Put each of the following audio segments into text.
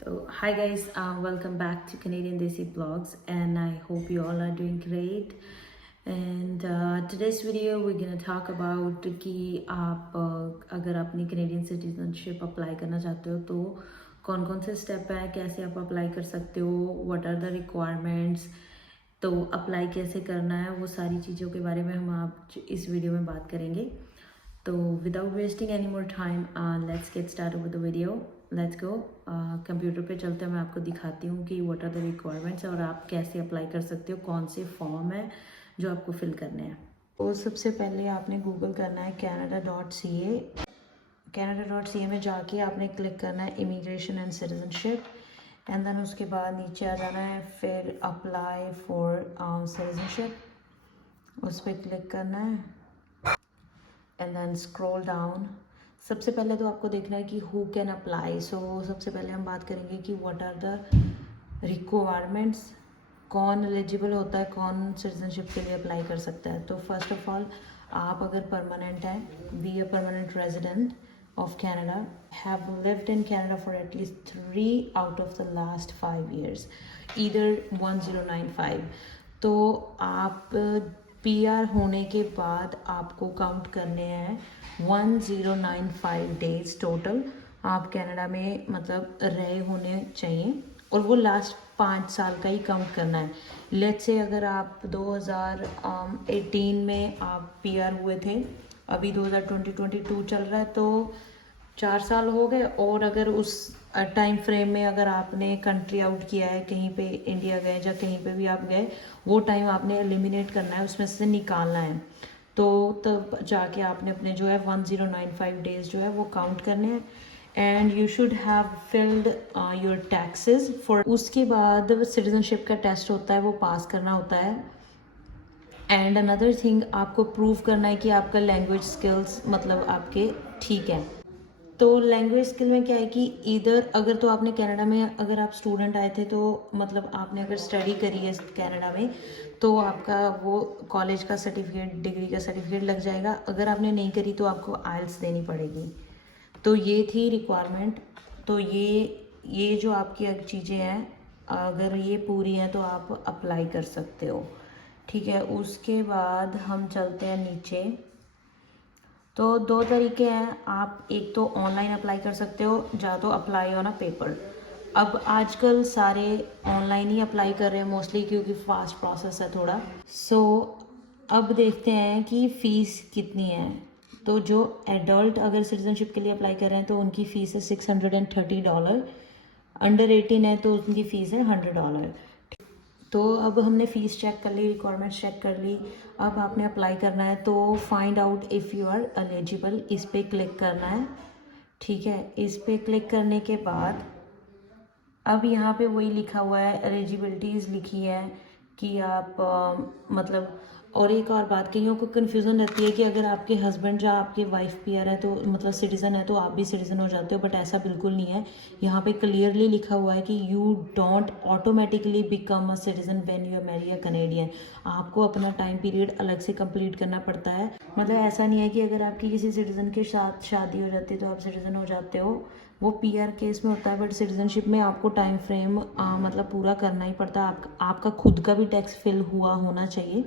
So, hi guys, welcome back to Canadian Desi Blogs, and I hope you all are doing great. And today's video, we're gonna talk about कि आप अगर अपनी Canadian citizenship apply करना चाहते हो तो कौन कौन से स्टेप है, कैसे आप अप्लाई कर सकते हो, व्हाट आर द रिक्वायरमेंट्स, तो अप्लाई कैसे करना है, वो सारी चीज़ों के बारे में हम आप इस वीडियो में बात करेंगे. तो without wasting any more time let's get start with the video. Let's go. Computer पे चलते हैं, मैं आपको दिखाती हूँ कि व्हाट आर द रिक्वायरमेंट्स और आप कैसे अप्लाई कर सकते हो, कौन से फॉर्म है जो आपको फिल करने हैं. तो सबसे पहले आपने गूगल करना है canada.ca. canada.ca में जाके आपने क्लिक करना है immigration and citizenship, and then उसके बाद नीचे आ जाना है, फिर अप्लाई फॉर सिटीजनशिप, उस पर क्लिक करना है एंड देन स्क्रॉल डाउन. सबसे पहले तो आपको देखना है कि हु कैन अप्लाई. सो सबसे पहले हम बात करेंगे कि व्हाट आर द रिक्वायरमेंट्स, कौन एलिजिबल होता है, कौन सिटीजनशिप के लिए अप्लाई कर सकता है. तो फर्स्ट ऑफ ऑल, आप अगर परमानेंट हैं, be a permanent resident of Canada, have lived in Canada for at least 3 out of the last 5 years, either 1095. तो आप PR होने के बाद आपको काउंट करने हैं 1095 डेज टोटल आप कनाडा में मतलब रहे होने चाहिए, और वो लास्ट 5 साल का ही काउंट करना है. लेट्स से अगर आप 2018 में आप PR हुए थे, अभी 2022 चल रहा है, तो 4 साल हो गए. और अगर उस टाइम फ्रेम में अगर आपने कंट्री आउट किया है, कहीं पे इंडिया गए या कहीं पे भी आप गए, वो टाइम आपने एलिमिनेट करना है, उसमें से निकालना है. तो तब जाके आपने अपने जो है 1095 डेज जो है वो काउंट करने हैं. And you should have filled your taxes for. उसके बाद सिटीजनशिप का टेस्ट होता है, वो पास करना होता है. एंड अनदर थिंग, आपको प्रूव करना है कि आपका लैंग्वेज स्किल्स मतलब आपके ठीक है. तो लैंग्वेज स्किल में क्या है कि इधर अगर तो आपने कनाडा में अगर आप स्टूडेंट आए थे, तो मतलब आपने अगर स्टडी करी है कनाडा में, तो आपका वो कॉलेज का सर्टिफिकेट, डिग्री का सर्टिफिकेट लग जाएगा. अगर आपने नहीं करी तो आपको आइल्स देनी पड़ेगी. तो ये थी रिक्वायरमेंट. तो ये जो आपकी चीज़ें हैं, अगर ये पूरी हैं तो आप अप्लाई कर सकते हो. ठीक है. उसके बाद हम चलते हैं नीचे. तो 2 तरीके हैं, आप एक तो ऑनलाइन अप्लाई कर सकते हो, या तो अप्लाई ऑन अ पेपर. अब आजकल सारे ऑनलाइन ही अप्लाई कर रहे हैं मोस्टली, क्योंकि फास्ट प्रोसेस है थोड़ा. सो अब देखते हैं कि फ़ीस कितनी है. तो जो एडल्ट अगर सिटीजनशिप के लिए अप्लाई कर रहे हैं तो उनकी फ़ीस है $630. अंडर 18 है तो उनकी फ़ीस है $100. तो अब हमने फ़ीस चेक कर ली, रिक्वायरमेंट्स चेक कर ली. अब आपने अप्लाई करना है, तो find out if you are eligible, इस पर क्लिक करना है. ठीक है. इस पर क्लिक करने के बाद अब यहाँ पे वही लिखा हुआ है, एलिजिबिलिटीज़ लिखी है कि आप मतलब. और एक और बात, कईयों को कन्फ्यूज़न रहती है कि अगर आपके हस्बैंड या आपके वाइफ PR है तो मतलब सिटीज़न है, तो आप भी सिटीज़न हो जाते हो. बट ऐसा बिल्कुल नहीं है. यहाँ पे क्लियरली लिखा हुआ है कि you don't automatically become a citizen when you marry a Canadian. आपको अपना टाइम पीरियड अलग से कंप्लीट करना पड़ता है. मतलब ऐसा नहीं है कि अगर आपकी किसी सिटीज़न के साथ शादी हो जाती है तो आप सिटीज़न हो जाते हो. वो PR केस में होता है, बट सिटीजनशिप में आपको टाइम फ्रेम मतलब पूरा करना ही पड़ता है. आपका खुद का भी टैक्स फिल हुआ होना चाहिए,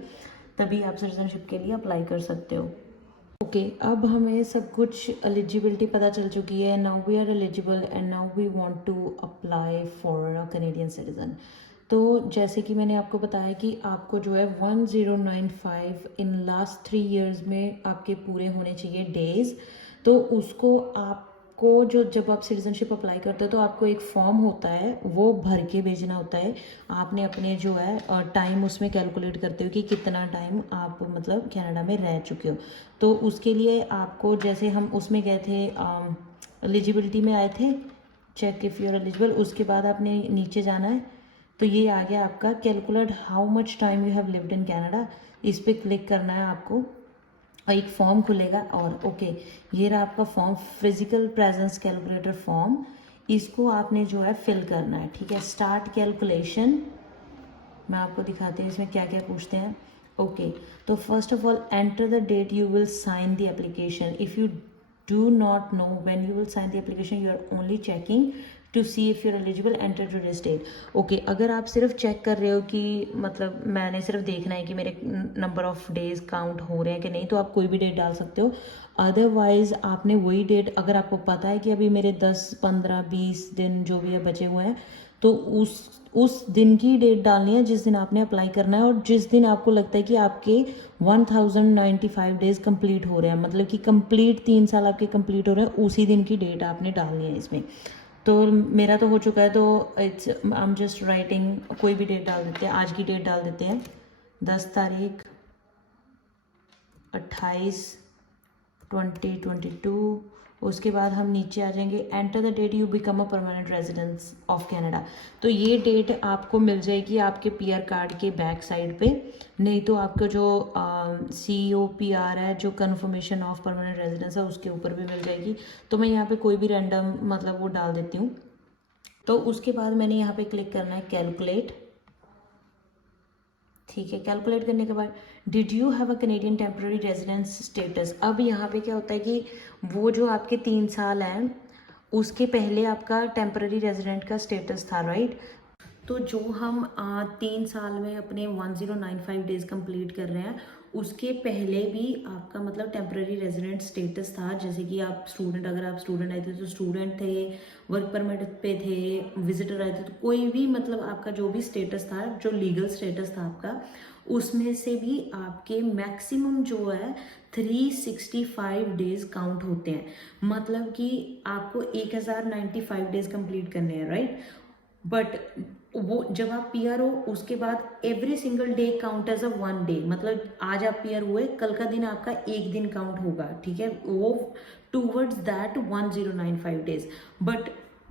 तभी आप सिटीजनशिप के लिए अप्लाई कर सकते हो. ओके. अब हमें सब कुछ एलिजिबिलिटी पता चल चुकी है. Now we are eligible and now we want to apply for a Canadian citizen. तो जैसे कि मैंने आपको बताया कि आपको जो है 1095 इन लास्ट 3 ईयर्स में आपके पूरे होने चाहिए डेज़. तो उसको आपको जब आप सिटीजनशिप अप्लाई करते हो तो आपको एक फॉर्म होता है, वो भर के भेजना होता है. आपने अपने जो है टाइम उसमें कैलकुलेट करते हो कि कितना टाइम आप मतलब कनाडा में रह चुके हो. तो उसके लिए आपको, जैसे हम उसमें गए थे, एलिजिबिलिटी में आए थे, check if you are eligible, उसके बाद आपने नीचे जाना है. तो ये आ गया आपका calculate how much time you have lived in Canada. इस पर क्लिक करना है आपको, एक फॉर्म खुलेगा. और ओके, ये रहा आपका form, physical presence calculator form. इसको आपने जो है फिल करना है. ठीक है. Start calculation. मैं आपको दिखाती हूँ इसमें क्या क्या पूछते हैं. ओके. तो first of all, enter the date you will sign the application. If you do not know when you will sign the application, you are only checking to see if you're eligible enter to this date. Okay, अगर आप सिर्फ check कर रहे हो कि मतलब मैंने सिर्फ देखना है कि मेरे नंबर ऑफ डेज काउंट हो रहे हैं कि नहीं, तो आप कोई भी डेट डाल सकते हो। अदरवाइज़ आपने वही डेट, अगर आपको पता है कि अभी मेरे 10, 15, 20 दिन जो भी है बचे हुए हैं, तो उस दिन की डेट डालनी है जिस दिन आपने अप्लाई करना है, और जिस दिन आपको लगता है कि आपके 1095 डेज कंप्लीट हो रहे हैं, मतलब कि कंप्लीट 3 साल आपके कंप्लीट हो रहे हैं, उसी दिन की डेट आपने डालनी है इसमें। तो मेरा तो हो चुका है, तो it's I am just writing, कोई भी डेट डाल देते हैं, आज की डेट डाल देते हैं 10 तारीख 28/2022। उसके बाद हम नीचे आ जाएंगे, enter the date you become a permanent residence of Canada. तो ये डेट आपको मिल जाएगी आपके पीआर कार्ड के बैक साइड पे, नहीं तो आपका जो COPR है, जो कन्फर्मेशन ऑफ परमानेंट रेजिडेंस है, उसके ऊपर भी मिल जाएगी। तो मैं यहाँ पे कोई भी रैंडम मतलब वो डाल देती हूँ। तो उसके बाद मैंने यहाँ पे क्लिक करना है कैलकुलेट। ठीक है, कैलकुलेट करने के बाद did you have a Canadian temporary residence status. अब यहाँ पे क्या होता है कि वो जो आपके 3 साल हैं उसके पहले आपका टेम्प्रेरी रेजिडेंट का स्टेटस था, राइट। तो जो हम 3 साल में अपने 1095 डेज कंप्लीट कर रहे हैं, उसके पहले भी आपका मतलब टेम्प्रेरी रेजिडेंट स्टेटस था। जैसे कि आप स्टूडेंट, अगर आप स्टूडेंट आए थे तो स्टूडेंट थे, वर्क परमिट पे थे, विजिटर आए थे, तो कोई भी मतलब आपका जो भी स्टेटस था, जो लीगल स्टेटस था आपका, उसमें से भी आपके मैक्सिमम जो है 365 डेज काउंट होते हैं। मतलब कि आपको 1095 डेज कंप्लीट करने हैं, राइट। बट वो जब आप पीआर हो उसके बाद every single day count as a 1 day. मतलब आज आप पीआर हुए, कल का दिन आपका एक दिन काउंट होगा, ठीक है, वो towards that 1095 days. But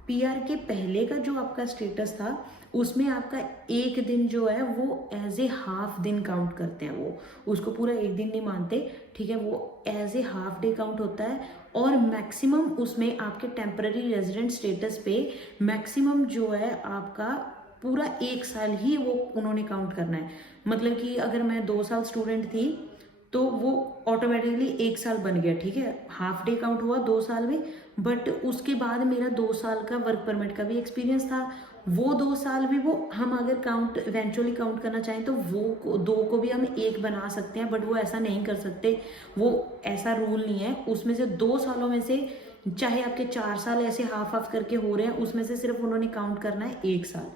PR के पहले का जो आपका स्टेटस था, उसमें आपका एक दिन जो है वो एज ए हाफ दिन काउंट करते हैं, वो उसको पूरा एक दिन नहीं मानते, ठीक है, वो as a half day count होता है। और मैक्सिमम उसमें आपके टेम्पररी रेजिडेंट स्टेटस पे मैक्सिमम जो है आपका पूरा 1 साल ही वो उन्होंने काउंट करना है। मतलब कि अगर मैं 2 साल स्टूडेंट थी तो वो ऑटोमेटिकली 1 साल बन गया, ठीक है, हाफ डे काउंट हुआ 2 साल में। बट उसके बाद मेरा 2 साल का वर्क परमिट का भी एक्सपीरियंस था, वो 2 साल भी वो हम अगर काउंट इवेंचुअली काउंट करना चाहें तो वो 2 को भी हम 1 बना सकते हैं, बट वो ऐसा नहीं कर सकते, वो ऐसा रूल नहीं है। उसमें से 2 सालों में से चाहे आपके 4 साल ऐसे हाफ हाफ करके हो रहे हैं, उसमें से सिर्फ उन्होंने काउंट करना है 1 साल,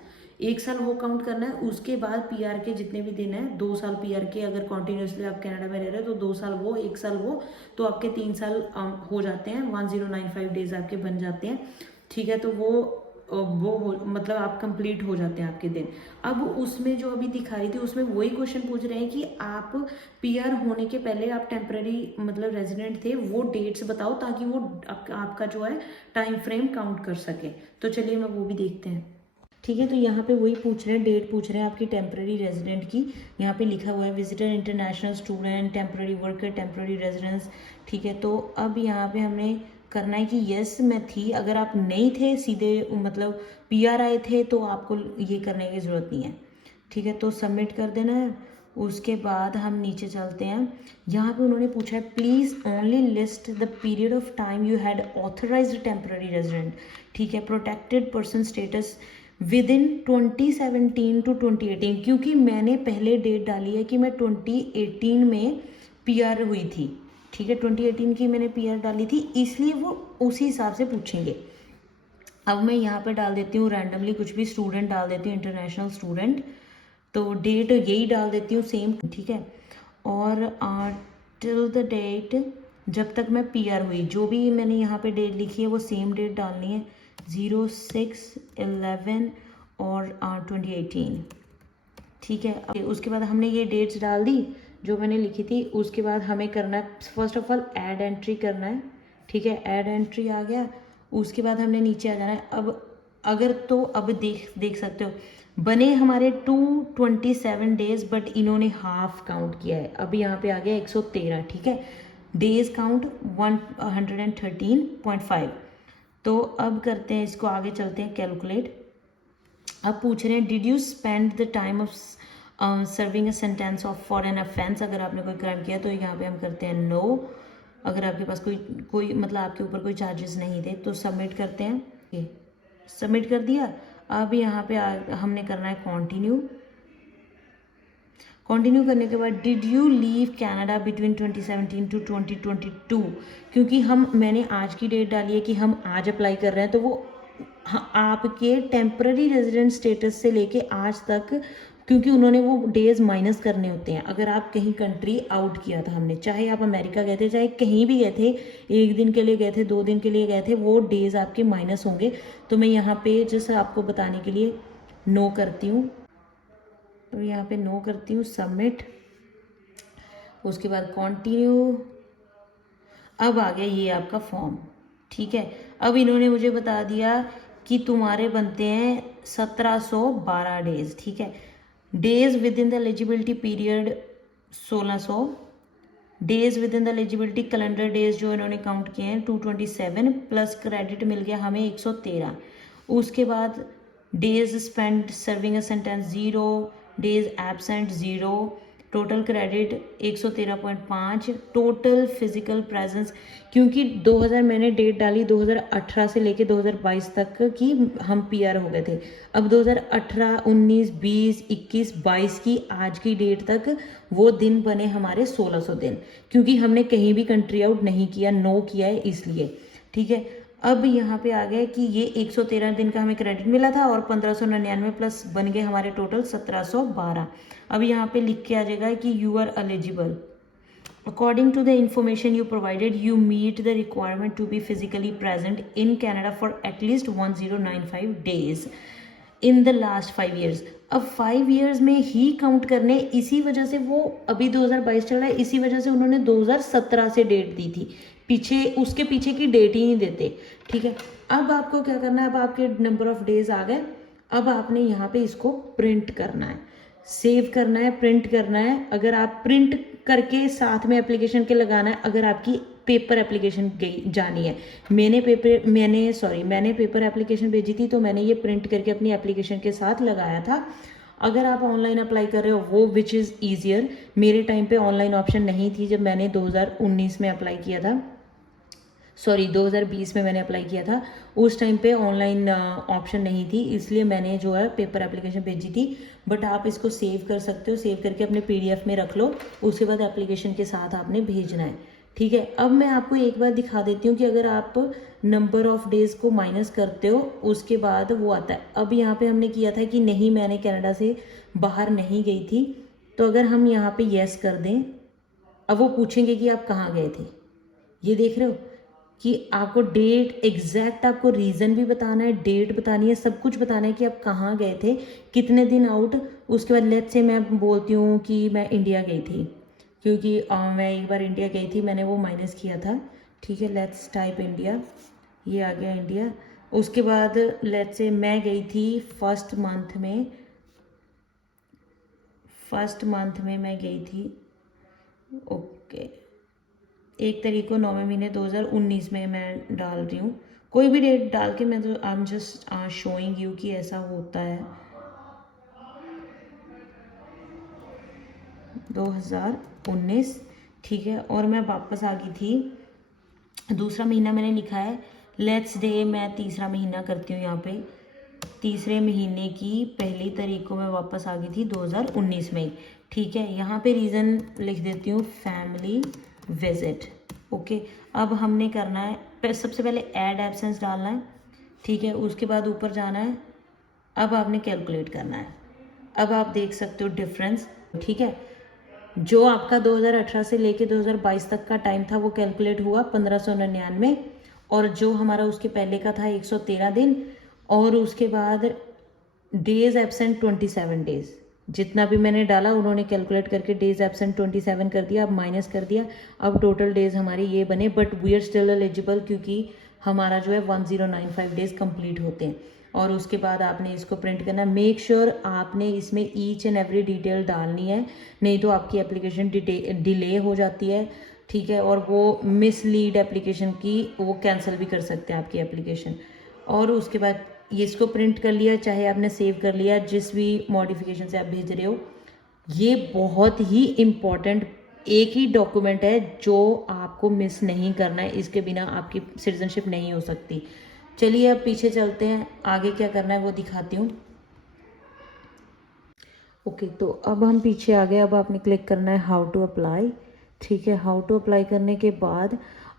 1 साल वो काउंट करना है। उसके बाद पीआर के जितने भी दिन हैं, 2 साल पीआर के, अगर कॉन्टिन्यूसली आप कनाडा में रह रहे हो तो 2 साल वो, 1 साल वो, तो आपके 3 साल हो जाते हैं, 1095 डेज आपके बन जाते हैं, ठीक है। तो मतलब आप कंप्लीट हो जाते हैं आपके दिन। अब उसमें जो अभी दिखा रही थी उसमें वही क्वेश्चन पूछ रहे हैं कि आप पीआर होने के पहले आप टेम्पररी मतलब रेजिडेंट थे, वो डेट्स बताओ ताकि वो आपका जो है टाइम फ्रेम काउंट कर सके। तो चलिए मैं वो भी देखते हैं। ठीक है, तो यहाँ पे वही पूछ रहे हैं, डेट पूछ रहे हैं आपकी टेम्पररी रेजिडेंट की। यहाँ पे लिखा हुआ है visitor, international student, temporary worker, temporary residence, ठीक है। तो अब यहाँ पे हमने करना है कि यस मैं थी, अगर आप नहीं थे, सीधे मतलब पीआर आए थे, तो आपको ये करने की ज़रूरत नहीं है, ठीक है। तो सबमिट कर देना है। उसके बाद हम नीचे चलते हैं, यहाँ पे उन्होंने पूछा है please only list the period of time you had authorized temporary resident, ठीक है, protected person status within 2017 to 2018, क्योंकि मैंने पहले डेट डाली है कि मैं 2018 में पीआर हुई थी, ठीक है, 2018 की मैंने पीआर डाली थी, इसलिए वो उसी हिसाब से पूछेंगे। अब मैं यहाँ पे डाल देती हूँ रैंडमली कुछ भी, स्टूडेंट डाल देती हूँ, इंटरनेशनल स्टूडेंट, तो डेट यही डाल देती हूँ सेम, ठीक है। और टिल द डेट जब तक मैं पीआर हुई, जो भी मैंने यहाँ पे डेट लिखी है वो सेम डेट डालनी है, 06/11 और 2018, ठीक है। उसके बाद हमने ये डेट्स डाल दी जो मैंने लिखी थी। उसके बाद हमें करना है first of all add entry करना है, ठीक है, ऐड एंट्री आ गया। उसके बाद हमने नीचे आ जाना है। अब अगर तो अब देख सकते हो बने हमारे 227 डेज, बट इन्होंने हाफ काउंट किया है। अब यहाँ पे आ गया 113, ठीक है, डेज काउंट 113.5। तो अब करते हैं इसको, आगे चलते हैं कैलकुलेट। अब पूछ रहे हैं did you spend the time of serving a sentence of for an offence, अगर आपने कोई क्राइम किया तो यहाँ पे हम करते हैं नो। अगर आपके पास कोई मतलब आपके ऊपर कोई चार्जेस नहीं थे तो सबमिट करते हैं। सबमिट कर दिया। अब यहाँ पे हमने करना है कंटिन्यू। कंटिन्यू करने के बाद did you leave Canada between 2017 to 2022, क्योंकि मैंने आज की डेट डाली है कि हम आज अप्लाई कर रहे हैं, तो वो आपके टेम्पररी रेजिडेंट स्टेटस से लेके आज तक, क्योंकि उन्होंने वो डेज माइनस करने होते हैं। अगर आप कहीं कंट्री आउट किया था हमने, चाहे आप अमेरिका गए थे, चाहे कहीं भी गए थे, 1 दिन के लिए गए थे, 2 दिन के लिए गए थे, वो डेज आपके माइनस होंगे। तो मैं यहाँ पे जस्ट आपको बताने के लिए नो करती हूँ, तो यहाँ पे नो करती हूँ, सबमिट। उसके बाद कंटिन्यू। अब आ गया ये आपका फॉर्म, ठीक है। अब इन्होंने मुझे बता दिया कि तुम्हारे बनते हैं 1712 डेज, ठीक है। Days with in the eligibility period 1600, days with in the eligibility calendar days जो इन्होंने काउंट किए हैं 227, प्लस क्रेडिट मिल गया हमें 113। उसके बाद days spend serving a sentence 0, days absent 0, total credit 113.5, total physical presence, क्योंकि 2000 मैंने डेट डाली 2018 से लेके 2022 तक की हम पीआर हो गए थे। अब 2018, 19, 20, 21, 22 की आज की डेट तक वो दिन बने हमारे 1600 दिन, क्योंकि हमने कहीं भी कंट्री आउट नहीं किया, नो किया है इसलिए, ठीक है। अब यहाँ पे आ गया कि ये 113 दिन का हमें क्रेडिट मिला था और 1599 प्लस बन गए हमारे टोटल 1712। अब यहाँ पे लिख के आ जाएगा कि you are eligible according to the information you provided, you meet the requirement to be physically present in Canada for at least 1095 days in the last 5 years. अब 5 ईयर्स में ही काउंट करने, इसी वजह से वो अभी 2022 चल रहा है, इसी वजह से उन्होंने 2017 से डेट दी थी, पीछे उसके पीछे की डेट ही नहीं देते, ठीक है। अब आपको क्या करना है, अब आपके नंबर ऑफ डेज आ गए। अब आपने यहाँ पे इसको प्रिंट करना है, सेव करना है, प्रिंट करना है। अगर आप प्रिंट करके साथ में एप्लीकेशन के लगाना है, अगर आपकी पेपर एप्लीकेशन जानी है। मैंने पेपर एप्लीकेशन भेजी थी, तो मैंने ये प्रिंट करके अपनी एप्लीकेशन के साथ लगाया था। अगर आप ऑनलाइन अप्लाई कर रहे हो वो विच इज़ ईजियर, मेरे टाइम पे ऑनलाइन ऑप्शन नहीं थी जब मैंने 2019 में अप्लाई किया था, 2020 में मैंने अप्लाई किया था, उस टाइम पे ऑनलाइन ऑप्शन नहीं थी, इसलिए मैंने जो है पेपर एप्लीकेशन भेजी थी। बट आप इसको सेव कर सकते हो, सेव करके अपने PDF में रख लो, उसके बाद एप्लीकेशन के साथ आपने भेजना है, ठीक है। अब मैं आपको एक बार दिखा देती हूँ कि अगर आप नंबर ऑफ डेज को माइनस करते हो उसके बाद वो आता है। अब यहाँ पे हमने किया था कि नहीं, मैंने कनाडा से बाहर नहीं गई थी, तो अगर हम यहाँ पे येस कर दें, अब वो पूछेंगे कि आप कहाँ गए थे। ये देख रहे हो कि आपको डेट एग्जैक्ट, आपको रीज़न भी बताना है, डेट बतानी है, सब कुछ बताना है कि आप कहाँ गए थे, कितने दिन आउट। उसके बाद लेट्स से मैं बोलती हूँ कि मैं इंडिया गई थी, क्योंकि मैं एक बार इंडिया गई थी, मैंने वो माइनस किया था, ठीक है। लेट्स टाइप इंडिया, ये आ गया इंडिया। उसके बाद लेट्स से मैं गई थी फर्स्ट मंथ में मैं गई थी, ओके, 1 तारीख को 9वें महीने 2019 में मैं डाल रही हूँ, कोई भी डेट डाल के, मैं तो आई एम जस्ट शोइंग यू कि ऐसा होता है। 2019, ठीक है। और मैं वापस आ गई थी, दूसरा महीना मैंने लिखा है, लेट्स डे मैं तीसरा महीना करती हूँ यहाँ पे, तीसरे महीने की 1 तारीख को मैं वापस आ गई थी 2019 में, ठीक है। यहाँ पे रीज़न लिख देती हूँ, फैमिली विजिट, ओके। अब हमने करना है, सबसे पहले ऐड एब्सेंस डालना है, ठीक है। उसके बाद ऊपर जाना है, अब आपने कैलकुलेट करना है। अब आप देख सकते हो डिफरेंस, ठीक है। जो आपका 2018 से लेके 2022 तक का टाइम था वो कैलकुलेट हुआ 1599, और जो हमारा उसके पहले का था 113 दिन, और उसके बाद डेज एब्सेंट 27 डेज, जितना भी मैंने डाला उन्होंने कैलकुलेट करके डेज एब्सेंट 27 कर दिया, अब माइनस कर दिया, अब टोटल डेज हमारे ये बने। But we are still eligible, क्योंकि हमारा जो है 1095 डेज कंप्लीट होते हैं। और उसके बाद आपने इसको प्रिंट करना, मेक श्योर आपने इसमें ईच एंड एवरी डिटेल डालनी है, नहीं तो आपकी एप्लीकेशन डिले हो जाती है, ठीक है। और वो मिसलीड एप्लीकेशन की वो कैंसिल भी कर सकते हैं आपकी एप्लीकेशन। और उसके बाद ये इसको प्रिंट कर लिया, चाहे आपने सेव कर लिया, जिस भी मॉडिफिकेशन से आप भेज रहे हो। ये बहुत ही इम्पॉर्टेंट एक ही डॉक्यूमेंट है जो आपको मिस नहीं करना है, इसके बिना आपकी सिटीजनशिप नहीं हो सकती। चलिए अब पीछे चलते हैं, आगे क्या करना है वो दिखाती हूँ। ओके तो अब हम पीछे आ गए। अब आपने क्लिक करना है हाउ टू अप्लाई। ठीक है, हाउ टू अप्लाई करने के बाद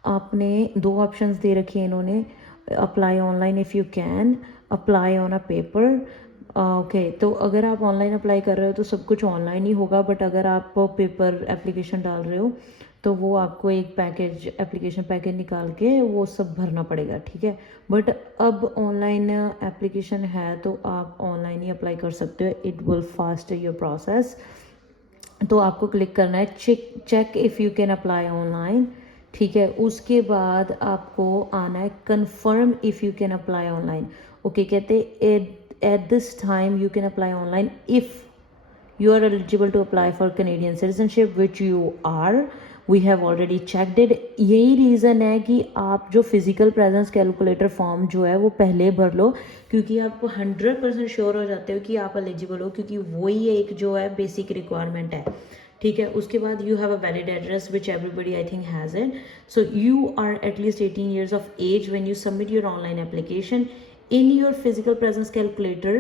आपने दो ऑप्शंस दे रखे हैं इन्होंने, apply online if you can, apply on a paper. Okay तो अगर आप ऑनलाइन अप्लाई कर रहे हो तो सब कुछ ऑनलाइन ही होगा, बट अगर आप पेपर एप्लीकेशन डाल रहे हो तो वो आपको एक पैकेज, एप्लीकेशन पैकेज निकाल के वो सब भरना पड़ेगा। ठीक है, बट अब ऑनलाइन एप्लीकेशन है तो आप ऑनलाइन ही अप्लाई कर सकते हो, it will fast your process. तो आपको क्लिक करना है check if you can apply online. ठीक है, उसके बाद आपको आना है confirm if you can apply online. Okay, कहते at this time you can apply online if you are eligible to apply for Canadian citizenship which you are, we have already checked it। यही reason है कि आप जो physical presence calculator form जो है वो पहले भर लो, क्योंकि आप 100% श्योर हो जाते हो कि आप एलिजिबल हो, क्योंकि वही एक जो है बेसिक रिक्वायरमेंट है। ठीक है, उसके बाद you have a valid address which everybody I think has it. So you are at least 18 years of age when you submit your online application। In your physical presence calculator,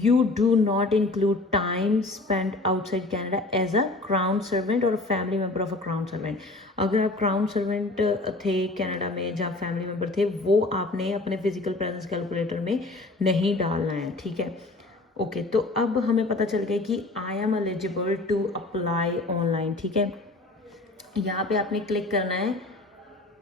you do not include time spent outside Canada as a crown servant or a family member of a crown servant। अगर आप crown servant थे Canada में, जहाँ family member थे, वो आपने अपने physical presence calculator में नहीं डालना है। ठीक है, ओके तो अब हमें पता चल गया कि I am eligible to apply online. ठीक है, यहाँ पे आपने क्लिक करना है।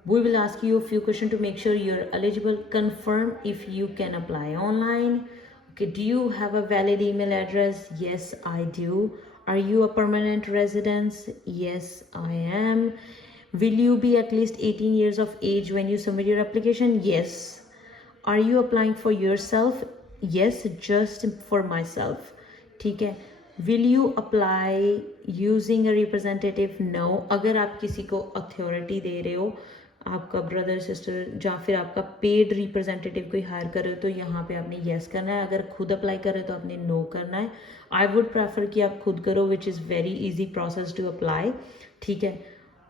We will ask you a few questions to make sure you're eligible. Confirm if you can apply online. Okay, do you have a valid email address? Yes, I do. Are you a permanent resident? Yes, I am. Will you be at least 18 years of age when you submit your application? Yes. Are you applying for yourself? Yes, just for myself. ठीक है, will you apply using a representative? No. अगर आप किसी को authority दे रहे हो, आपका brother sister या फिर आपका पेड रिप्रेजेंटेटिव कोई हायर कर रहे हो, तो यहाँ पे आपने येस करना है। अगर खुद अप्लाई कर रहे हो तो आपने नो करना है। आई वुड प्रेफर कि आप खुद करो, which is very easy process to apply. ठीक है,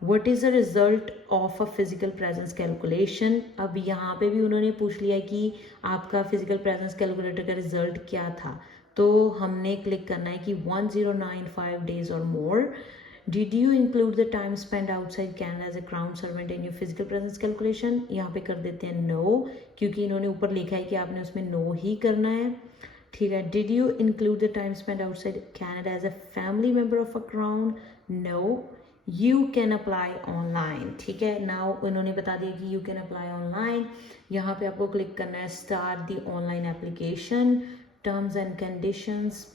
what is the result of a physical presence calculation? अब यहाँ पे भी उन्होंने पूछ लिया कि आपका फिजिकल प्रेजेंस कैलकुलेटर का रिजल्ट क्या था, तो हमने क्लिक करना है कि 1095 days or more। Did you include the time spent outside Canada as a crown servant in your physical presence calculation? यहाँ पे कर देते हैं no, क्योंकि इन्होंने ऊपर लिखा है कि आपने उसमें no ही करना है। ठीक है, did you include the time spent outside Canada as a family member of a crown? No, you can apply online। ठीक है, now इन्होंने बता दिया कि you can apply online। यहाँ पे आपको क्लिक करना है start the online application, terms and conditions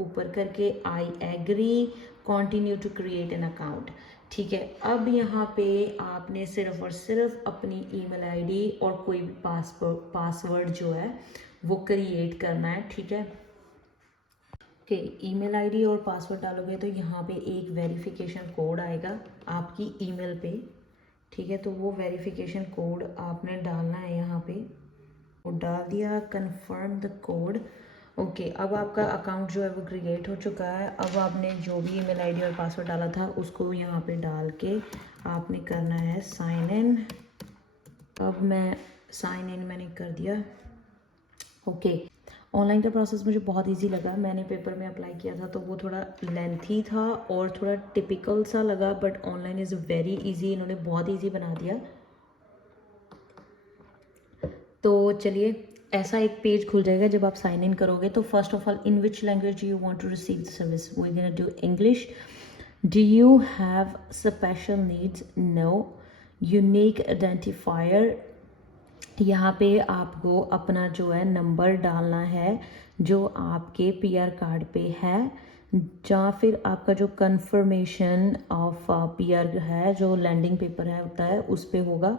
ऊपर करके I agree, continue to create an account. ठीक है, अब यहाँ पे आपने सिर्फ और सिर्फ अपनी ईमेल आईडी और कोई भी पासवर्ड जो है वो क्रिएट करना है। ठीक है, ओके ईमेल आईडी और पासवर्ड डालोगे तो यहाँ पे एक वेरिफिकेशन कोड आएगा आपकी ईमेल पे। ठीक है, तो वो वेरिफिकेशन कोड आपने डालना है यहाँ पे, वो डाल दिया, कंफर्म द कोड। ओके अब आपका अकाउंट जो है वो क्रिएट हो चुका है। अब आपने जो भी ईमेल आईडी और पासवर्ड डाला था उसको यहाँ पे डाल के आपने करना है साइन इन। अब मैं साइन इन मैंने कर दिया। ओके, ऑनलाइन का प्रोसेस मुझे बहुत इजी लगा। मैंने पेपर में अप्लाई किया था तो वो थोड़ा लेंथी था और थोड़ा टिपिकल सा लगा, but online is very easy, इन्होंने बहुत इजी बना दिया। तो चलिए, ऐसा एक पेज खुल जाएगा जब आप साइन इन करोगे। तो first of all, in which language you want to receive the service? We gonna do English. Do you have special needs? No. Unique identifier, यहाँ पे आपको अपना जो है नंबर डालना है जो आपके पीआर कार्ड पे है, या फिर आपका जो कंफर्मेशन ऑफ पीआर है, जो लैंडिंग पेपर है होता है उस पे होगा,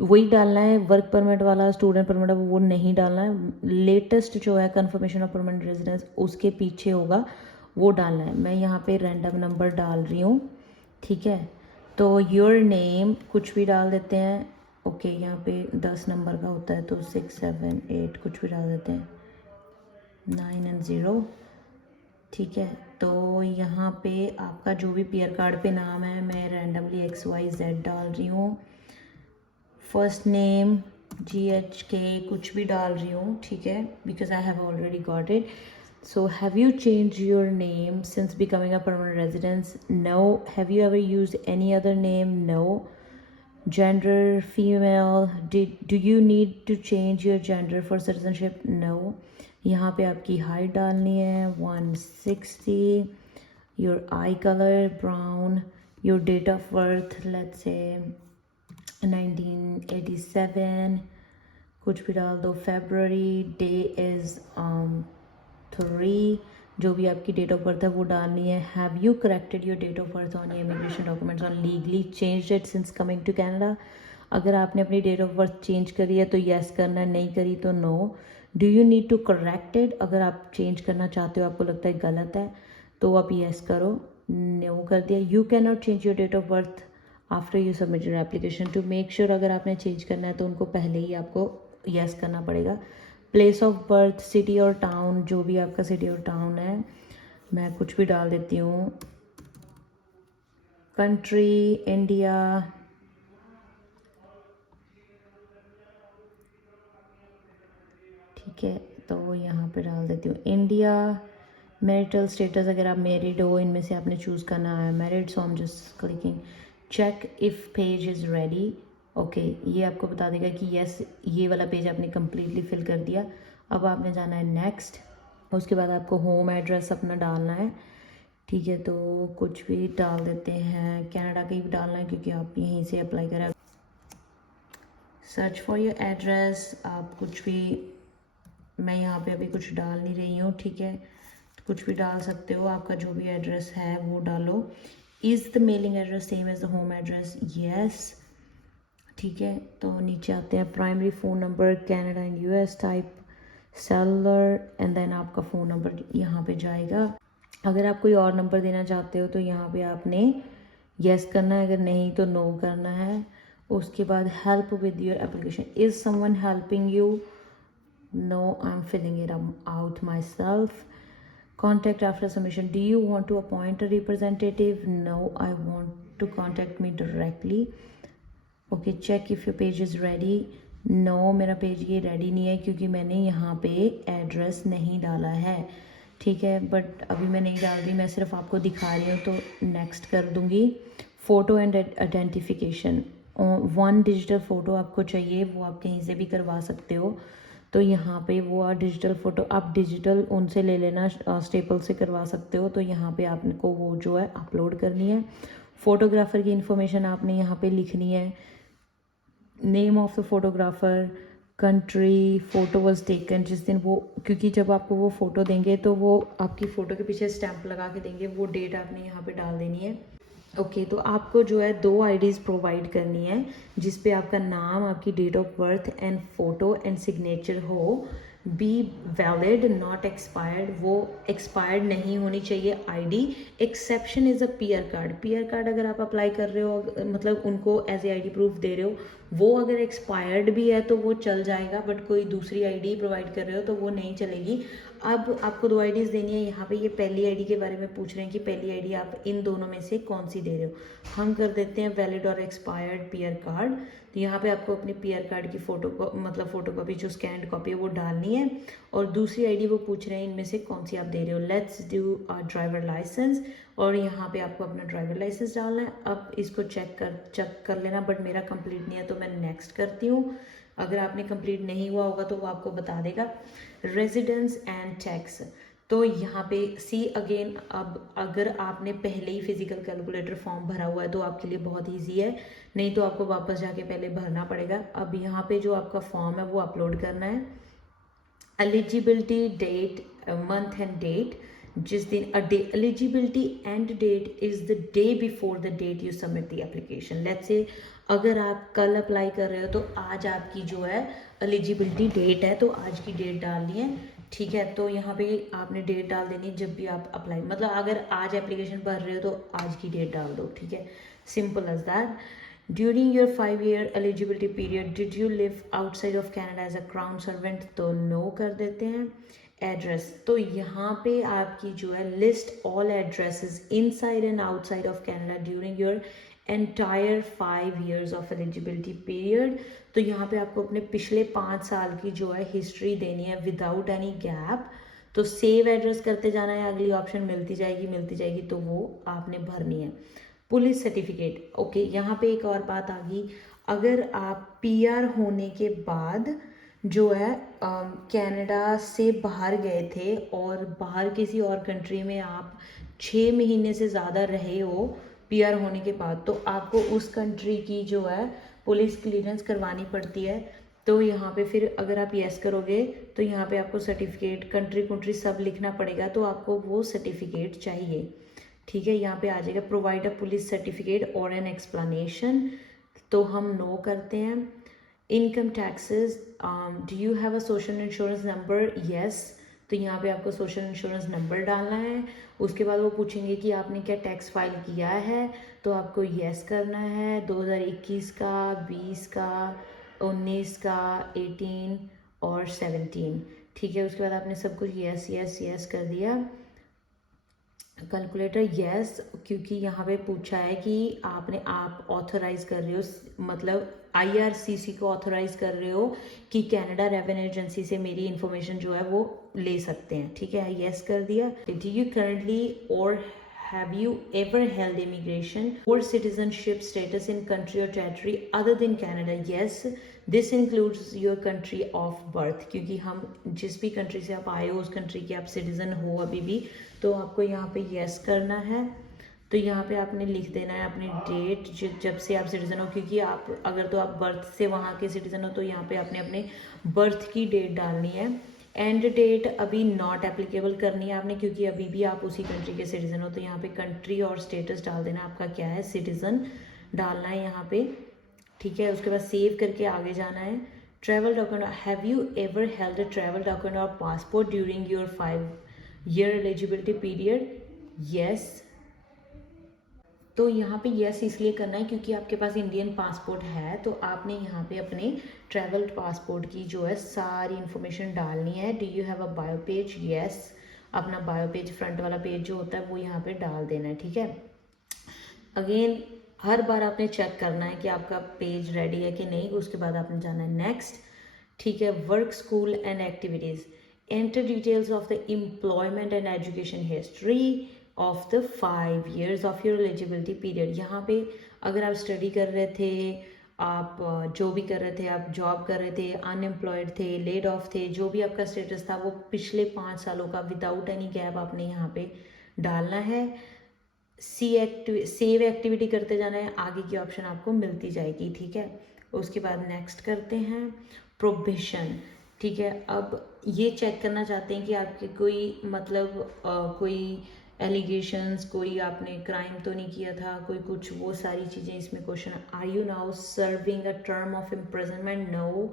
वही डालना है। वर्क परमिट वाला, स्टूडेंट परमिट वो नहीं डालना है। लेटेस्ट जो है कंफर्मेशन ऑफ परमानेंट रेजिडेंस उसके पीछे होगा, वो डालना है। मैं यहाँ पे रैंडम नंबर डाल रही हूँ। ठीक है, तो योर नेम कुछ भी डाल देते हैं। ओके, यहाँ पे 10 नंबर का होता है तो 6 7 8 कुछ भी डाल देते हैं, 9 and 0। ठीक है, तो यहाँ पे आपका जो भी पीआर कार्ड पे नाम है, मैं रैंडमली XYZ डाल रही हूँ। फर्स्ट नेम, GHK कुछ भी डाल रही हूँ, ठीक है, because I have already got it. So have you changed your name since becoming a permanent residence? No. Have you ever used any other name? No. Gender female. Do you need to change your gender for citizenship? No. यहाँ पे आपकी height डालनी है 160. Your eye color brown. Your date of birth, let's say 1987. कुछ भी डाल दो. February. Day is 3. जो भी आपकी डेट ऑफ बर्थ है वो डालनी है. Have you corrected your date of birth on your immigration documents on legally change it since coming to Canada. अगर आपने अपनी डेट ऑफ बर्थ चेंज करी है तो येस करना है, नहीं करी तो no. Do you need to correct it. अगर आप चेंज करना चाहते हो, आपको लगता है गलत है, तो आप येस करो. नो कर दिया. You can not change your date of birth after you submit your application. To make sure अगर आपने चेंज करना है तो उनको पहले ही आपको येस करना पड़ेगा. प्लेस ऑफ बर्थ, सिटी और टाउन, जो भी आपका सिटी और टाउन है, मैं कुछ भी डाल देती हूँ. Country India. ठीक है, तो यहाँ पे डाल देती हूँ इंडिया. मैरिटल स्टेटस, अगर आप मैरिड हो, इनमें से आपने चूज़ करना है married, so I am just clicking check if page is ready. Okay, ये आपको बता देगा कि यस, ये वाला पेज आपने कम्प्लीटली फिल कर दिया. अब आपने जाना है नेक्स्ट. उसके बाद आपको होम एड्रेस अपना डालना है. ठीक है, तो कुछ भी डाल देते हैं. कनाडा का ही डालना है क्योंकि आप यहीं से अप्लाई करें. Search for your address. आप कुछ भी, मैं यहाँ पे अभी कुछ डाल नहीं रही हूँ, ठीक है, कुछ भी डाल सकते हो. आपका जो भी एड्रेस है वो डालो. Is the mailing address same as the home address? Yes. ठीक है, तो नीचे आते हैं. Primary phone number Canada and US type cellular, and then आपका फ़ोन नंबर यहाँ पे जाएगा. अगर आप कोई और नंबर देना चाहते हो तो यहाँ पे आपने येस करना है, अगर नहीं तो नो करना है. उसके बाद help with your application. Is someone helping you? No, I am filling it out myself. Contact after submission. Do you want to appoint a representative? No, I want to contact me directly. Okay, check if your page is ready. No, मेरा page ये ready नहीं है क्योंकि मैंने यहाँ पे address नहीं डाला है. ठीक है, बट अभी मैं नहीं डाल रही, मैं सिर्फ आपको दिखा रही हूँ, तो नेक्स्ट कर दूँगी. Photo and identification. 1 digital photo आपको चाहिए, वो आप कहीं से भी करवा सकते हो. तो यहाँ पे वो डिजिटल फ़ोटो आप डिजिटल उनसे ले लेना, स्टेपल से करवा सकते हो. तो यहाँ पे आपको वो जो है अपलोड करनी है. फ़ोटोग्राफ़र की इन्फॉर्मेशन आपने यहाँ पे लिखनी है. Name of the photographer, country, photo was taken जिस दिन वो, क्योंकि जब आपको वो फ़ोटो देंगे तो वो आपकी फ़ोटो के पीछे स्टैंप लगा के देंगे, वो डेट आपने यहाँ पे डाल देनी है. ओके, तो आपको जो है 2 आईडीज़ प्रोवाइड करनी है जिस पे आपका नाम, आपकी date of birth and photo and signature हो. Be valid not expired. वो एक्सपायर्ड नहीं होनी चाहिए ID. Exception is a PR card. PR card अगर आप अप्लाई कर रहे हो, मतलब उनको एज ए आईडी प्रूफ दे रहे हो, वो अगर एक्सपायर्ड भी है तो वो चल जाएगा, बट कोई दूसरी आईडी प्रोवाइड कर रहे हो तो वो नहीं चलेगी. अब आपको 2 आईडीज़ देनी है. यहाँ पे ये पहली आईडी के बारे में पूछ रहे हैं कि पहली आईडी आप इन दोनों में से कौन सी दे रहे हो. हम कर देते हैं वैलिड और एक्सपायर्ड पीआर कार्ड. तो यहाँ पे आपको अपने पीआर कार्ड की फ़ोटो को, मतलब फ़ोटो कॉपी जो स्कैंड कॉपी है वो डालनी है. और दूसरी आईडी वो पूछ रहे हैं इनमें से कौन सी आप दे रहे हो. Let's do driver license. और यहाँ पे आपको अपना ड्राइवर लाइसेंस डालना है. अब इसको चेक कर लेना, बट मेरा कंप्लीट नहीं है तो मैं नेक्स्ट करती हूँ. अगर आपने कंप्लीट नहीं हुआ होगा तो वो आपको बता देगा. Residence and tax. तो यहाँ पे सी अगेन, अब अगर आपने पहले ही फिजिकल कैलकुलेटर फॉर्म भरा हुआ है तो आपके लिए बहुत इजी है, नहीं तो आपको वापस जाके पहले भरना पड़ेगा. अब यहाँ पे जो आपका फॉर्म है वो अपलोड करना है. Eligibility date, month and date, जिस दिन eligibility end date is the day before the date you submit the application. Let's say अगर आप कल अप्लाई कर रहे हो तो आज आपकी जो है एलिजिबिलिटी डेट है, तो आज की डेट डालनी है. ठीक है, तो यहाँ पे आपने डेट डाल देनी जब भी आप अप्लाई, मतलब अगर आज एप्लीकेशन भर रहे हो तो आज की डेट डाल दो. ठीक है, simple as that. During your 5-year eligibility period did you live outside of Canada as a crown servant? तो नो कर देते हैं. एड्रेस, तो यहाँ पे आपकी जो है list all addresses inside and outside of Canada during your entire 5 years of eligibility period. तो यहाँ पे आपको अपने पिछले 5 साल की जो है हिस्ट्री देनी है विदाउट एनी गैप। तो सेव एड्रेस करते जाना है, अगली ऑप्शन मिलती जाएगी तो वो आपने भरनी है। पुलिस सर्टिफिकेट, ओके, यहाँ पे एक और बात आ गई, अगर आप पीआर होने के बाद जो है कनाडा से बाहर गए थे और बाहर किसी और कंट्री में आप 6 महीने से ज़्यादा रहे हो पीआर होने के बाद, तो आपको उस कंट्री की जो है पुलिस क्लियरेंस करवानी पड़ती है। तो यहाँ पे फिर अगर आप येस करोगे तो यहाँ पे आपको सर्टिफिकेट कंट्री सब लिखना पड़ेगा, तो आपको वो सर्टिफिकेट चाहिए। ठीक है, यहाँ पे आ जाएगा प्रोवाइड अ पुलिस सर्टिफिकेट और एन एक्सप्लेनेशन, तो हम नो करते हैं। Income taxes, do you have a social insurance number, yes, तो यहाँ पे आपको सोशल इंश्योरेंस नंबर डालना है। उसके बाद वो पूछेंगे कि आपने क्या टैक्स फाइल किया है, तो आपको येस करना है। 2021 का, 20 का, 19 का, 18 और 17, ठीक है। उसके बाद आपने सब कुछ येस येस येस कर दिया। कैलकुलेटर येस, क्योंकि यहाँ पे पूछा है कि आप ऑथराइज कर रहे हो, मतलब आईआरसीसी को ऑथराइज कर रहे हो कि कनाडा रेवेन्यू एजेंसी से मेरी इन्फॉर्मेशन जो है वो ले सकते हैं, ठीक है, येस कर दिया। डू यू करंटली और have you ever held immigration or citizenship status in country or territory other than Canada? Yes, this includes your country of birth, क्योंकि हम जिस भी कंट्री से आप आए हो उस कंट्री के आप सिटीजन हो अभी भी, तो आपको यहाँ पे येस करना है। तो यहाँ पे आपने लिख देना है अपनी डेट जब से आप सिटीजन हो, क्योंकि आप अगर तो आप बर्थ से वहाँ के सिटीजन हो तो यहाँ पे आपने अपने बर्थ की डेट डालनी है। एंड डेट अभी नॉट एप्लीकेबल करनी है आपने, क्योंकि अभी भी आप उसी कंट्री के सिटीजन हो। तो यहाँ पे कंट्री और स्टेटस डाल देना, आपका क्या है, सिटीजन डालना है यहाँ पे, ठीक है। उसके बाद सेव करके आगे जाना है। Travel document, have you ever held a travel document or passport during your 5 year eligibility period, yes. तो यहाँ पे यस इसलिए करना है क्योंकि आपके पास इंडियन पासपोर्ट है, तो आपने यहाँ पे अपने ट्रैवल पासपोर्ट की जो है सारी इन्फॉर्मेशन डालनी है। Do you have a bio page, yes, अपना बायो पेज फ्रंट वाला पेज जो होता है वो यहाँ पे डाल देना है, ठीक है। अगेन हर बार आपने चेक करना है कि आपका पेज रेडी है कि नहीं, उसके बाद आपने जाना है नेक्स्ट, ठीक है। Work, school and activities, enter details of the employment and education history of the 5 years of your eligibility period. यहाँ पे अगर आप स्टडी कर रहे थे, आप जो भी कर रहे थे, आप जॉब कर रहे थे, अनएम्प्लॉयड थे, लेड ऑफ थे, जो भी आपका स्टेटस था वो पिछले 5 सालों का विदाउट एनी गैप आपने यहाँ पे डालना है। सेव एक्टिविटी करते जाना है, आगे की ऑप्शन आपको मिलती जाएगी, ठीक है। उसके बाद नेक्स्ट करते हैं प्रोबेशन, ठीक है। अब ये चेक करना चाहते हैं कि आपके कोई मतलब कोई एलिगेशंस, कोई आपने क्राइम तो नहीं किया था, कोई कुछ, वो सारी चीज़ें इसमें question. Are you now serving a term of imprisonment, no.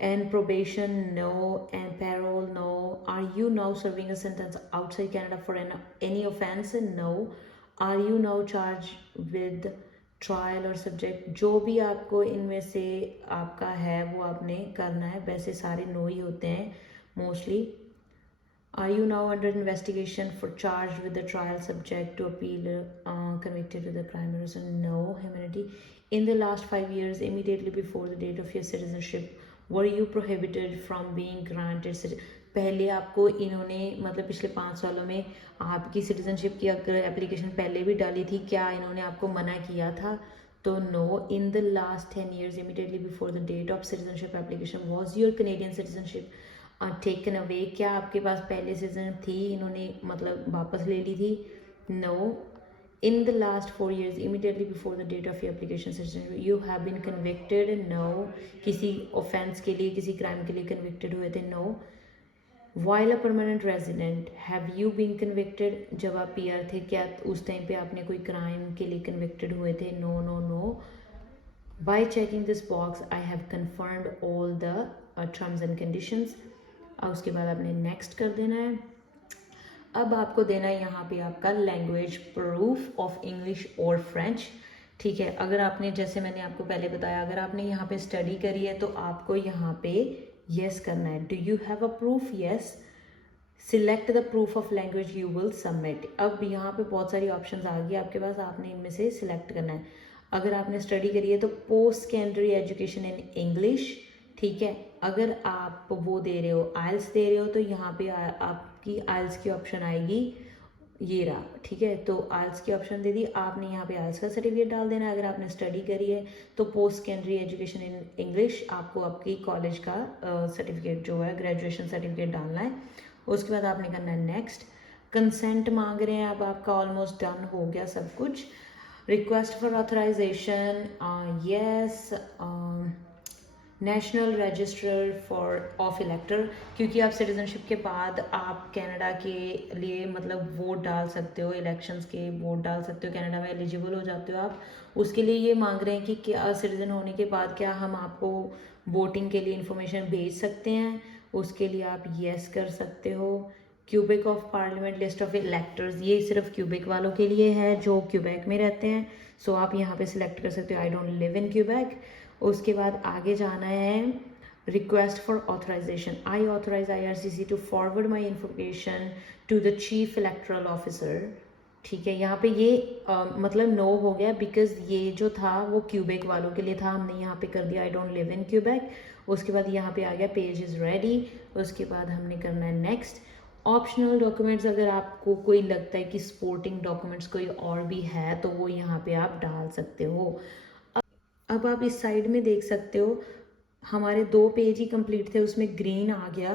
And probation, no. And parole, no. Are you now serving a sentence outside Canada for any offense, no. Are you now charged with trial or subject, जो भी आपको इनमें से आपका है वो आपने करना है, वैसे सारे नो ही होते हैं mostly. Are you now under investigation for charged with the trial subject to appeal, convicted with a crime or reason, no. Humanity, in the last 5 years immediately before the date of your citizenship were you prohibited from being granted, पहले आपको इन्होंने मतलब पिछले 5 सालों में आपकी citizenship की अगर एप्लीकेशन पहले भी डाली थी, क्या इन्होंने आपको मना किया था, तो no. In the last 10 years immediately before the date of citizenship application was your Canadian citizenship taken away, क्या आपके पास पहले सिटीजन थी, इन्होंने मतलब वापस ले ली थी, no. In the last 4 years immediately before the date of your application citizenship you have been convicted, no. किसी ऑफेंस के लिए, किसी क्राइम के लिए कन्विक्टेड हुए थे, no. While a permanent resident, have you been convicted, जब आप पीआर थे क्या उस टाइम पे आपने कोई क्राइम के लिए कन्विक्टेड हुए थे, no no no. By checking this box I have confirmed all the terms and conditions. और उसके बाद आपने नेक्स्ट कर देना है। अब आपको देना है यहाँ पे आपका लैंग्वेज प्रूफ ऑफ इंग्लिश और फ्रेंच, ठीक है। अगर आपने, जैसे मैंने आपको पहले बताया, अगर आपने यहाँ पे स्टडी करी है तो आपको यहाँ पे यस करना है। Do you have a proof, yes. Select the proof of language you will submit. अब यहाँ पे बहुत सारी ऑप्शंस आ गई आपके पास, आपने इनमें से सिलेक्ट करना है। अगर आपने स्टडी करी है तो post secondary education in English, ठीक है। अगर आप वो दे रहे हो आइल्स दे रहे हो तो यहाँ पे आपकी आइल्स की ऑप्शन आएगी, ये रहा, ठीक है। तो आइल्स की ऑप्शन दे दी आपने, यहाँ पे आइल्स का सर्टिफिकेट डाल देना है। अगर आपने स्टडी करी है तो post secondary education in English आपको आपकी कॉलेज का सर्टिफिकेट जो है ग्रेजुएशन सर्टिफिकेट डालना है। उसके बाद आपने करना है नेक्स्ट। कंसेंट मांग रहे हैं, अब आपका ऑलमोस्ट डन हो गया सब कुछ। Request for authorization, yes. National register for of elector, क्योंकि आप सिटीजनशिप के बाद आप कनाडा के लिए मतलब वोट डाल सकते हो, इलेक्शंस के वोट डाल सकते हो, कनाडा में एलिजिबल हो जाते हो आप। उसके लिए ये मांग रहे हैं कि क्या सिटीजन होने के बाद क्या हम आपको वोटिंग के लिए इंफॉर्मेशन भेज सकते हैं। उसके लिए आप येस कर सकते हो। Quebec of parliament list of electors, ये सिर्फ क्यूबेक वालों के लिए है जो क्यूबेक में रहते हैं। सो आप यहाँ पे सिलेक्ट कर सकते हो I don't live in Quebec. उसके बाद आगे जाना है request for authorization, I authorize IRCC to forward my information to the chief electoral officer, ठीक है। यहाँ पे ये मतलब नो हो गया बिकॉज ये जो था वो क्यूबेक वालों के लिए था, हमने यहाँ पे कर दिया आई डोंट लिव इन क्यूबेक। उसके बाद यहाँ पे आ गया पेज इज़ रेडी। उसके बाद हमने करना है नेक्स्ट। ऑप्शनल डॉक्यूमेंट्स, अगर आपको कोई लगता है कि सपोर्टिंग डॉक्यूमेंट्स कोई और भी है तो वो यहाँ पे आप डाल सकते हो। अब आप इस साइड में देख सकते हो हमारे 2 पेज ही कंप्लीट थे, उसमें ग्रीन आ गया,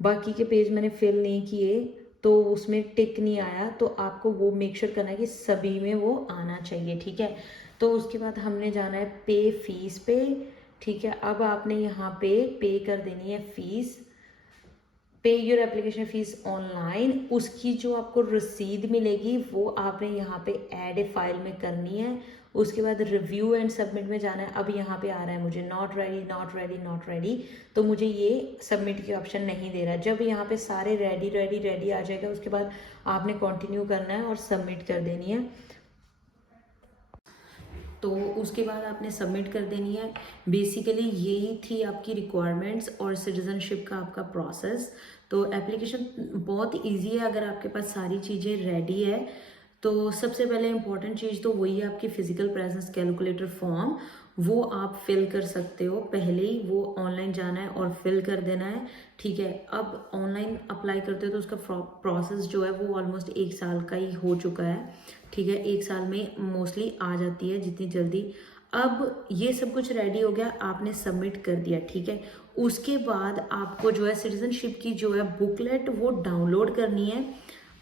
बाकी के पेज मैंने फिल नहीं किए तो उसमें टिक नहीं आया। तो आपको वो मेक श्योर करना है कि सभी में वो आना चाहिए, ठीक है। तो उसके बाद हमने जाना है पे फीस पे, ठीक है। अब आपने यहाँ पे कर देनी है फीस, पे योर एप्लीकेशन फीस ऑनलाइन। उसकी जो आपको रसीद मिलेगी वो आपने यहाँ पे ऐड ए फाइल में करनी है। उसके बाद रिव्यू एंड सबमिट में जाना है। अब यहाँ पे आ रहा है मुझे not ready not ready not ready, तो मुझे ये सबमिट की ऑप्शन नहीं दे रहा। जब यहाँ पे सारे रेडी रेडी रेडी आ जाएगा उसके बाद आपने कंटिन्यू करना है और सबमिट कर देनी है। तो उसके बाद आपने सबमिट कर देनी है। बेसिकली यही थी आपकी रिक्वायरमेंट्स और सिटीजनशिप का आपका प्रोसेस। तो एप्लीकेशन बहुत इजी है अगर आपके पास सारी चीज़ें रेडी है। तो सबसे पहले इम्पॉर्टेंट चीज़ तो वही है आपकी फिजिकल प्रेजेंस कैलकुलेटर फॉर्म, वो आप फिल कर सकते हो। पहले ही वो ऑनलाइन जाना है और फिल कर देना है, ठीक है। अब ऑनलाइन अप्लाई करते हो तो उसका प्रोसेस जो है वो ऑलमोस्ट 1 साल का ही हो चुका है, ठीक है। 1 साल में मोस्टली आ जाती है जितनी जल्दी। अब ये सब कुछ रेडी हो गया, आपने सबमिट कर दिया, ठीक है। उसके बाद आपको जो है सिटीजनशिप की जो है बुकलेट वो डाउनलोड करनी है।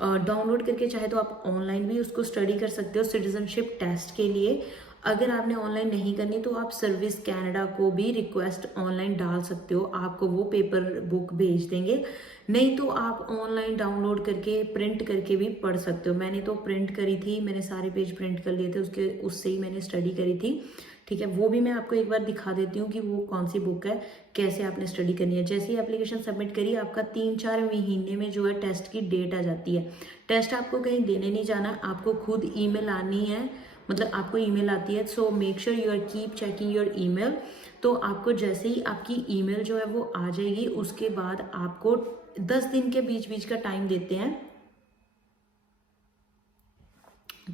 डाउनलोड करके चाहे तो आप ऑनलाइन भी उसको स्टडी कर सकते हो सिटीजनशिप टेस्ट के लिए। अगर आपने ऑनलाइन नहीं करनी तो आप सर्विस कनाडा को भी रिक्वेस्ट ऑनलाइन डाल सकते हो, आपको वो पेपर बुक भेज देंगे। नहीं तो आप ऑनलाइन डाउनलोड करके प्रिंट करके भी पढ़ सकते हो। मैंने तो प्रिंट करी थी, मैंने सारे पेज प्रिंट कर लिए थे, उससे ही मैंने स्टडी करी थी, ठीक है। वो भी मैं आपको एक बार दिखा देती हूँ कि वो कौन सी बुक है, कैसे आपने स्टडी करनी है। जैसे ही एप्लीकेशन सबमिट करी आपका 3-4 महीने में जो है टेस्ट की डेट आ जाती है। टेस्ट आपको कहीं देने नहीं जाना, आपको खुद ईमेल आनी है, मतलब आपको ईमेल आती है। So make sure you are keep checking your email. तो आपको जैसे ही आपकी ईमेल जो है वो आ जाएगी उसके बाद आपको 10 दिन के बीच बीच का टाइम देते हैं।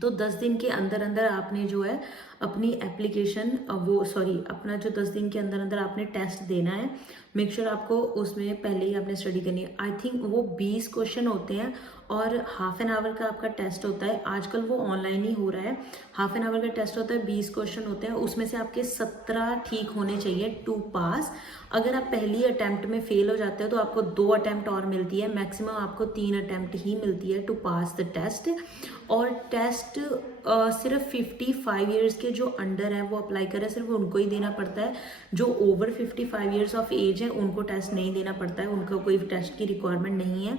तो 10 दिन के अंदर अंदर आपने जो है अपनी एप्लीकेशन अपना जो 10 दिन के अंदर अंदर आपने टेस्ट देना है। मेक श्योर आपको उसमें पहले ही आपने स्टडी करनी है। आई थिंक वो 20 क्वेश्चन होते हैं और हाफ एन आवर का आपका टेस्ट होता है। आजकल वो ऑनलाइन ही हो रहा है। हाफ एन आवर का टेस्ट होता है, 20 क्वेश्चन होते हैं, उसमें से आपके 17 ठीक होने चाहिए टू पास। अगर आप पहली अटैम्प्ट में फेल हो जाते हो तो आपको 2 अटैम्प्ट और मिलती है, मैक्सिमम आपको 3 अटैम्प्ट ही मिलती है टू पास द टेस्ट। और टेस्ट सिर्फ 55 ईयर्स के जो अंडर है वो अप्लाई करें, सिर्फ उनको ही देना पड़ता है। जो ओवर 55 ईयर्स ऑफ एज है उनको टेस्ट नहीं देना पड़ता है, उनका कोई टेस्ट की रिक्वायरमेंट नहीं है।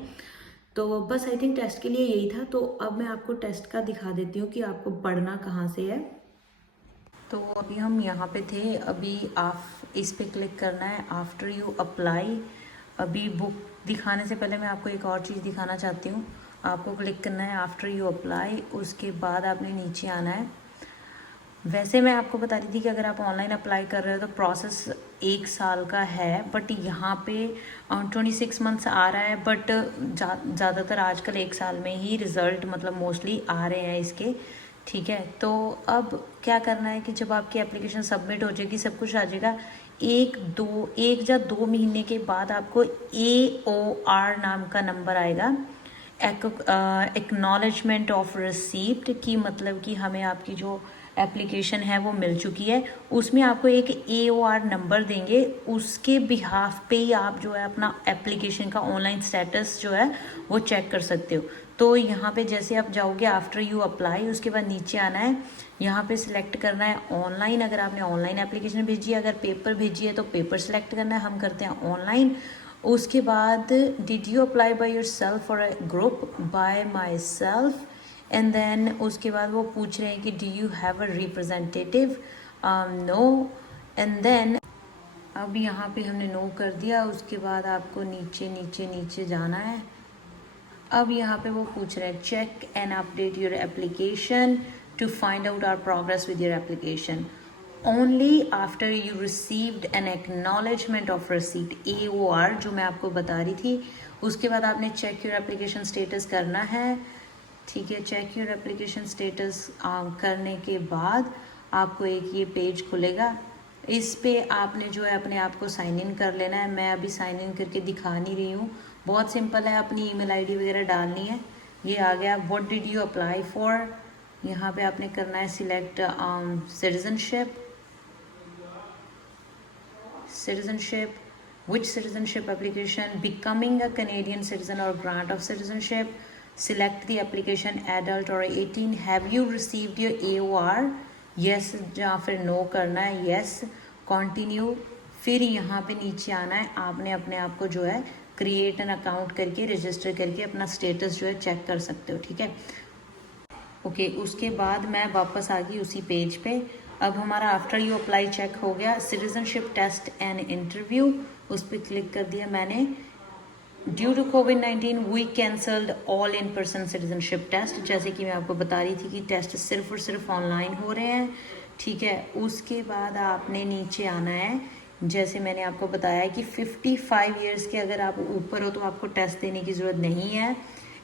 तो बस आई थिंक टेस्ट के लिए यही था। तो अब मैं आपको टेस्ट का दिखा देती हूँ कि आपको पढ़ना कहाँ से है। तो अभी हम यहाँ पे थे, अभी आप इस पे क्लिक करना है आफ्टर यू अप्लाई। अभी बुक दिखाने से पहले मैं आपको एक और चीज़ दिखाना चाहती हूँ। आपको क्लिक करना है आफ्टर यू अप्लाई, उसके बाद आपने नीचे आना है। वैसे मैं आपको बता रही थी कि अगर आप ऑनलाइन अप्लाई कर रहे हो तो प्रोसेस 1 साल का है, बट यहाँ पे 26 मंथ्स आ रहा है। बट ज़्यादातर आजकल 1 साल में ही रिज़ल्ट मतलब मोस्टली आ रहे हैं इसके, ठीक है, तो अब क्या करना है कि जब आपकी एप्लीकेशन सबमिट हो जाएगी, सब कुछ आ जाएगा, एक या दो महीने के बाद आपको AOR नाम का नंबर आएगा, एक्नॉलेजमेंट ऑफ रिसीप्ट, की मतलब कि हमें आपकी जो एप्लीकेशन है वो मिल चुकी है। उसमें आपको एक AOR नंबर देंगे, उसके बिहाफ पे ही आप जो है अपना एप्लीकेशन का ऑनलाइन स्टेटस जो है वो चेक कर सकते हो। तो यहाँ पे जैसे आप जाओगे आफ्टर यू अप्लाई, उसके बाद नीचे आना है, यहाँ पे सिलेक्ट करना है ऑनलाइन, अगर आपने ऑनलाइन एप्लीकेशन भेजी है, अगर पेपर भेजी है तो पेपर सिलेक्ट करना है, हम करते हैं ऑनलाइन। उसके बाद did you apply by yourself or group, by myself, and then उसके बाद वो पूछ रहे हैं कि do you have a representative, no, and then अब यहाँ पे हमने नो कर दिया। उसके बाद आपको नीचे नीचे नीचे जाना है। अब यहाँ पे वो पूछ रहे हैं check and update your application to find out our progress with your application only after you received an acknowledgement of receipt, AOR जो मैं आपको बता रही थी। उसके बाद आपने चेक योर एप्लीकेशन स्टेटस करना है। ठीक है, चेक योर एप्लीकेशन स्टेटस करने के बाद आपको एक ये पेज खुलेगा। इस पे आपने जो है अपने आप को साइन इन कर लेना है। मैं अभी साइन इन करके दिखा नहीं रही हूँ, बहुत सिंपल है, अपनी ईमेल आईडी वगैरह डालनी है। ये आ गया what did you apply for, यहाँ पे आपने करना है select citizenship, which citizenship application, becoming a Canadian citizen or grant of citizenship, select the application adult or 18, have you received your AOR, yes या फिर no करना है, yes, continue। फिर यहाँ पे नीचे आना है, आपने अपने आप को जो है क्रिएट एन अकाउंट करके रजिस्टर करके अपना स्टेटस जो है चेक कर सकते हो। ठीक है, ओके उसके बाद मैं वापस आ गई उसी पेज पे। अब हमारा आफ्टर यू अप्लाई चेक हो गया, सिटीजनशिप टेस्ट एंड इंटरव्यू, उस पर क्लिक कर दिया मैंने। Due to COVID-19 we cancelled all in person citizenship test, जैसे कि मैं आपको बता रही थी कि टेस्ट सिर्फ और सिर्फ ऑनलाइन हो रहे हैं। ठीक है, उसके बाद आपने नीचे आना है, जैसे मैंने आपको बताया कि 55 ईयर्स के अगर आप ऊपर हो तो आपको टेस्ट देने की ज़रूरत नहीं है।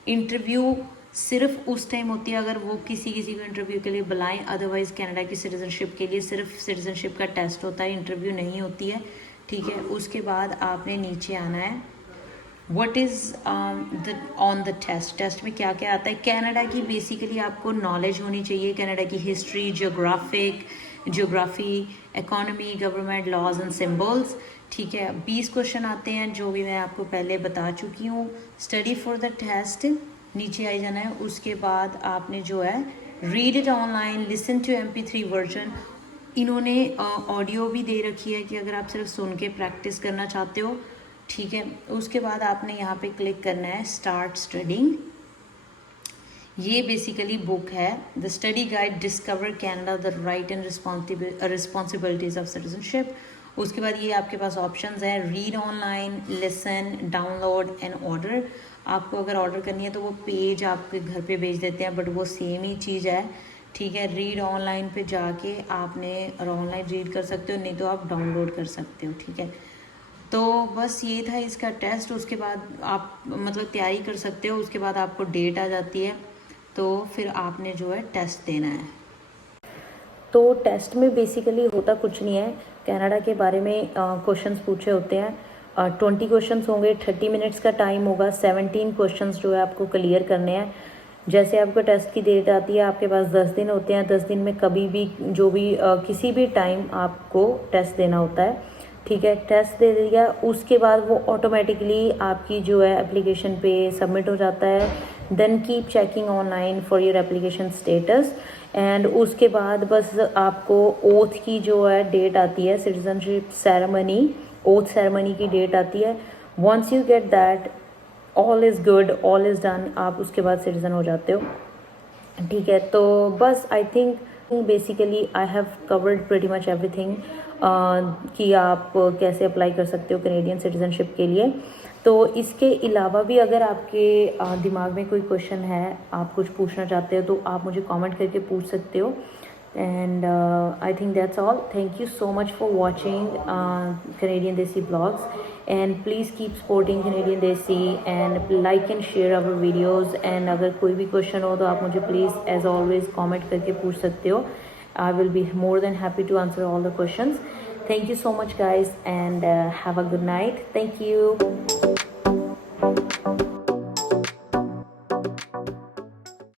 इंटरव्यू सिर्फ उस टाइम होती है अगर वो किसी को इंटरव्यू के लिए बुलाएं, अदरवाइज कनाडा की सिटीजनशिप के लिए सिर्फ सिटीजनशिप का टेस्ट होता है, इंटरव्यू नहीं होती है। ठीक है, उसके बाद आपने नीचे आना है, what is on the test में क्या क्या आता है। कनाडा की बेसिकली आपको नॉलेज होनी चाहिए, कनाडा की history, geography, economy, government, laws and symbols. ठीक है, 20 क्वेश्चन आते हैं जो भी मैं आपको पहले बता चुकी हूँ। स्टडी फॉर द टेस्ट, नीचे आई जाना है। उसके बाद आपने जो है read it online, listen to MP3 version, इन्होंने ऑडियो भी दे रखी है कि अगर आप सिर्फ सुन के प्रैक्टिस करना चाहते हो। ठीक है, उसके बाद आपने यहाँ पे क्लिक करना है स्टार्ट स्टडिंग। ये बेसिकली बुक है, the study guide discover Canada the right and responsibilities of citizenship. उसके बाद ये आपके पास ऑप्शंस हैं, read online, listen, download and order. आपको अगर ऑर्डर करनी है तो वो पेज आपके घर पे भेज देते हैं, बट वो सेम ही चीज़ है। ठीक है, रीड ऑनलाइन पे जाके आपने ऑनलाइन रीड कर सकते हो, नहीं तो आप डाउनलोड कर सकते हो। ठीक है, तो बस ये था इसका टेस्ट। उसके बाद आप मतलब तैयारी कर सकते हो, उसके बाद आपको डेट आ जाती है, तो फिर आपने जो है टेस्ट देना है। तो टेस्ट में बेसिकली होता कुछ नहीं है, कनाडा के बारे में क्वेश्चंस पूछे होते हैं। 20 क्वेश्चंस होंगे, 30 मिनट्स का टाइम होगा, 17 क्वेश्चंस जो है आपको क्लियर करने हैं। जैसे आपको टेस्ट की डेट आती है, आपके पास 10 दिन होते हैं, 10 दिन में कभी भी जो भी किसी भी टाइम आपको टेस्ट देना होता है। ठीक है, टेस्ट दे दिया, उसके बाद वो ऑटोमेटिकली आपकी जो है एप्लीकेशन पे सबमिट हो जाता है। Then keep checking online for your application status, and उसके बाद बस आपको ओथ की जो है डेट आती है, सिटीजनशिप सेरेमनी, ओथ सेरेमनी की डेट आती है। Once you get that, all is good, all is done, आप उसके बाद सिटीज़न हो जाते हो। ठीक है, तो बस I think basically I have covered pretty much everything कि आप कैसे अप्लाई कर सकते हो कैनेडियन सिटीज़नशिप के लिए। तो इसके अलावा भी अगर आपके दिमाग में कोई क्वेश्चन है, आप कुछ पूछना चाहते हो, तो आप मुझे कमेंट करके पूछ सकते हो। and I think that's all. Thank you so much for watching Canadian Desi Blogs, and please keep supporting Canadian Desi and like and share our videos. And अगर कोई भी क्वेश्चन हो तो आप मुझे प्लीज़ एज ऑलवेज कमेंट करके पूछ सकते हो. I will be more than happy to answer all the questions. Thank you so much guys, and have a good night. Thank you.